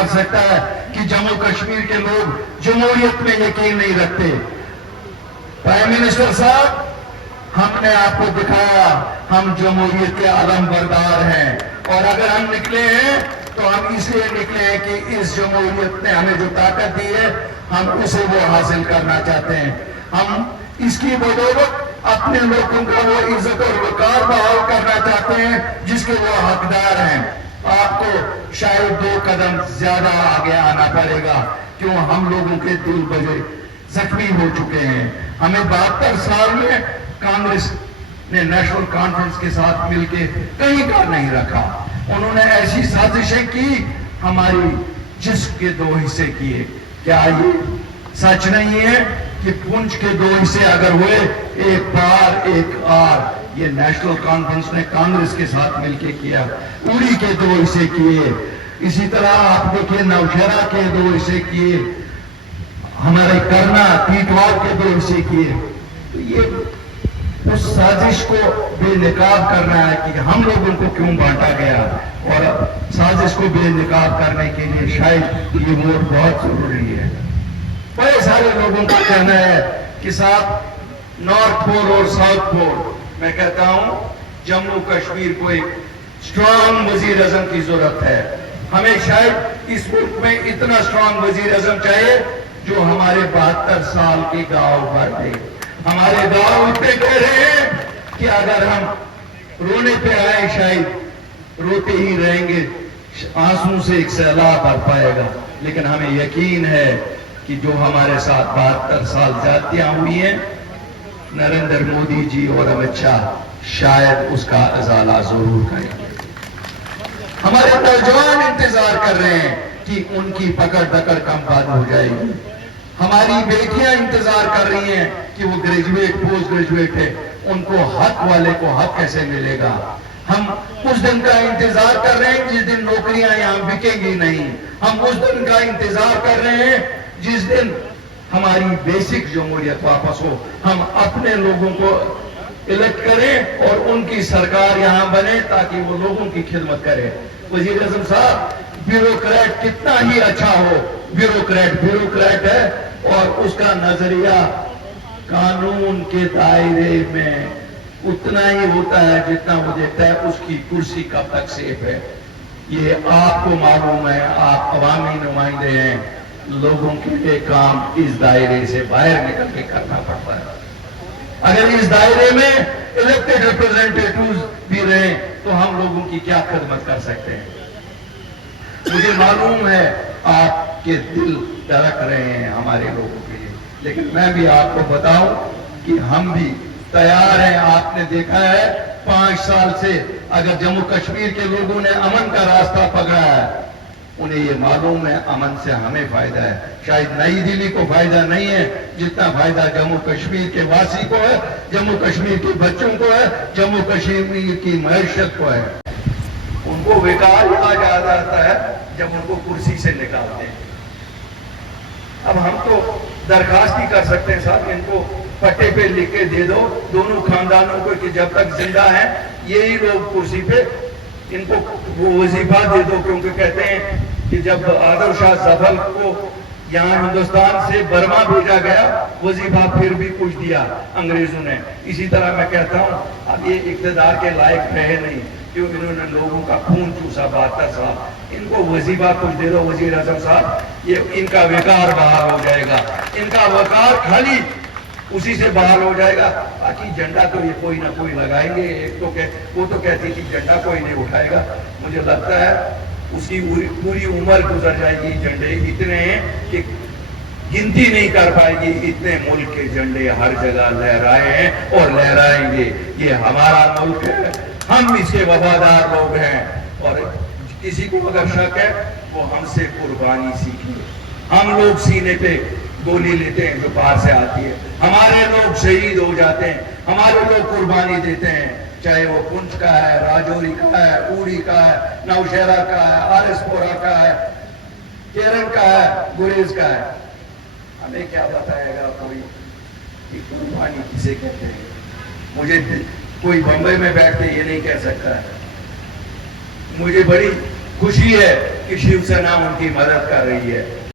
کر سکتا ہے کہ جموں کشمیر کے لوگ جمہوریت میں یقین نہیں رکھتے. پرائم منسٹر صاحب، ہم نے آپ کو دکھایا ہم جمہوریت کے علم بردار ہیں، اور اگر ہم نکلے ہیں تو ہم اس لیے نکلے ہیں کہ اس جمہوریت نے ہمیں جو طاقت دی ہے ہم اسے وہ حاصل کرنا چاہتے ہیں. ہم اس کی بدولت اپنے لوگوں کا وہ عزت اور وقار بحال کرنا چاہتے ہیں جس کے وہ حقدار ہیں. آپ کو شاید 2 قدم زیادہ آگے آنا پڑے گا، کیوں ہم لوگوں کے دل بجے زخمی ہو چکے ہیں. ہمیں 72 سال میں کانگریس نے نیشنل کانفرنس کے ساتھ مل کے کہیں کا نہیں رکھا. انہوں نے ایسی سازشیں کی، ہماری جسم کے 2 حصے کیے. کیا یہ سچ نہیں ہے کہ پنچ کے 2 حصے اگر ہوئے، ایک پار ایک آر؟ یہ نیشنل کانفرنس نے کانگریس کے ساتھ مل کے کیا. پوری کے 2 حصے کیے. اسی طرح آپ دیکھیں نوشہرہ کے 2 حصے کیے، ہمارے کرنا ٹیٹوار کے 2 حصے کیے. تو یہ اس سازش کو بے نقاب کرنا ہے کہ ہم لوگوں کو کیوں بانٹا گیا، اور سازش کو بے نقاب کرنے کے لیے شاید یہ ووٹ بہت ضروری ہے. بڑے سارے لوگوں کا کہنا ہے کہ صاحب نارتھ پول اور ساؤتھ پول، میں کہتا ہوں جموں کشمیر کو ایک اسٹرانگ وزیر اعظم کی ضرورت ہے. ہمیں شاید اس ملک میں اتنا اسٹرانگ وزیر اعظم چاہیے جو ہمارے 72 سال کے گاؤں بھر دے. ہمارے گاؤں اتنے کہہ رہے ہیں کہ اگر ہم رونے پہ آئے شاید روتے ہی رہیں گے، آنسوں سے ایک سیلاب بھر پائے گا. لیکن ہمیں یقین ہے کہ جو ہمارے ساتھ 72 سال زیادتیاں ہوئی ہیں، نریندر مودی جی اور امت شاہ شاید اس کا ازالہ ضرور کریں گے. ہمارے نوجوان انتظار کر رہے ہیں کہ ان کی پکڑ دکڑ کم بند ہو جائے گی. ہماری بیٹیاں انتظار کر رہی ہیں کہ وہ گریجویٹ پوسٹ گریجویٹ ہے، ان کو حق والے کو حق کیسے ملے گا. ہم اس دن کا انتظار کر رہے ہیں جس دن نوکریاں یہاں بکیں گی نہیں. ہم اس دن کا انتظار کر رہے ہیں جس دن ہماری بیسک جمہوریت واپس ہو. ہم اپنے لوگوں کو الیکٹ کریں اور ان کی سرکار یہاں بنے تاکہ وہ لوگوں کی خدمت کرے. وزیر اعظم صاحب، بیوروکریٹ کتنا ہی اچھا ہو، بیوروکریٹ ہے، اور اس کا نظریہ قانون کے دائرے میں اتنا ہی ہوتا ہے جتنا وہ دیکھتا ہے اس کی کرسی کب تک سیف ہے. یہ آپ کو معلوم ہے، آپ عوامی نمائندے ہیں. لوگوں کے لیے کام اس دائرے سے باہر نکل کے کرنا پڑتا ہے. اگر اس دائرے میں الیکٹڈ ریپرزینٹیٹیوز بھی رہیں تو ہم لوگوں کی کیا خدمت کر سکتے ہیں. مجھے معلوم ہے آپ کے دل دھڑک رہے ہیں ہمارے لوگوں کے لیے، لیکن میں بھی آپ کو بتاؤں کہ ہم بھی تیار ہیں. آپ نے دیکھا ہے 5 سال سے اگر جموں کشمیر کے لوگوں نے امن کا راستہ پکڑا ہے، انہیں یہ معلوم ہے امن سے ہمیں فائدہ ہے. شاید نئی دلی کو فائدہ نہیں ہے جتنا فائدہ جموں کشمیر کے واسی کو ہے، جموں کشمیر کے بچوں کو ہے، جموں کشمیر کی معیشت کو ہے. ان کو بیکار کہا جاتا ہے جب ان کو کرسی سے نکالتے ہیں. اب ہم تو درخواست ہی کر سکتے ہیں صاحب، ان کو پٹے پہ لکھ کے دے دو دونوں خاندانوں کو کہ جب تک زندہ ہیں یہی لوگ کرسی پہ، ان کو وہ وظیفہ دے دو. کیونکہ کہتے ہیں کہ جب آدر شاہ ظفر کو یہاں ہندوستان سے برما بھیجا گیا، وظیفہ پھر بھی کچھ دیا انگریزوں نے. اسی طرح میں کہتا ہوں اب یہ اقتدار کے لائق رہے نہیں، کیوں انہوں نے لوگوں کا خون چوسا 72 سال. ان کو وظیفہ کچھ دے دو وزیر اعظم صاحب، یہ ان کا وقار بحال ہو جائے گا. ان کا وقار خالی اسی سے بحال ہو جائے گا. باقی جھنڈا تو یہ کوئی نہ کوئی لگائیں گے. ایک تو وہ تو کہتی تھی جھنڈا کوئی نہیں اٹھائے گا. مجھے لگتا ہے اس کی پوری عمر گزر جائے گی. جھنڈے اتنے ہیں کہ گنتی نہیں کر پائے گی. اتنے ملک کے جھنڈے ہر جگہ لہرائے ہیں اور لہرائیں گے. یہ ہمارا ملک ہے، ہم اس کے وفادار لوگ ہیں. اور کسی کو اگر شک ہے وہ ہم سے قربانی سیکھیے. ہم لوگ سینے پہ گولی لیتے ہیں جو باہر سے آتی ہے، ہمارے لوگ شہید ہو جاتے ہیں، ہمارے لوگ قربانی دیتے ہیں. چاہے وہ پنچ کا ہے، راجوری کا ہے، اوڑی کا ہے، نوشہرہ کا ہے، آرس پورہ کا ہے، کیرن کا ہے، گریز کا ہے. ہمیں کیا بتائے گا کوئی کہ قربانی کسے کہتے ہیں. مجھے کوئی بمبئی میں بیٹھ کے یہ نہیں کہہ سکتا ہے. مجھے بڑی خوشی ہے کہ شیو سینا ان کی مدد کر رہی ہے.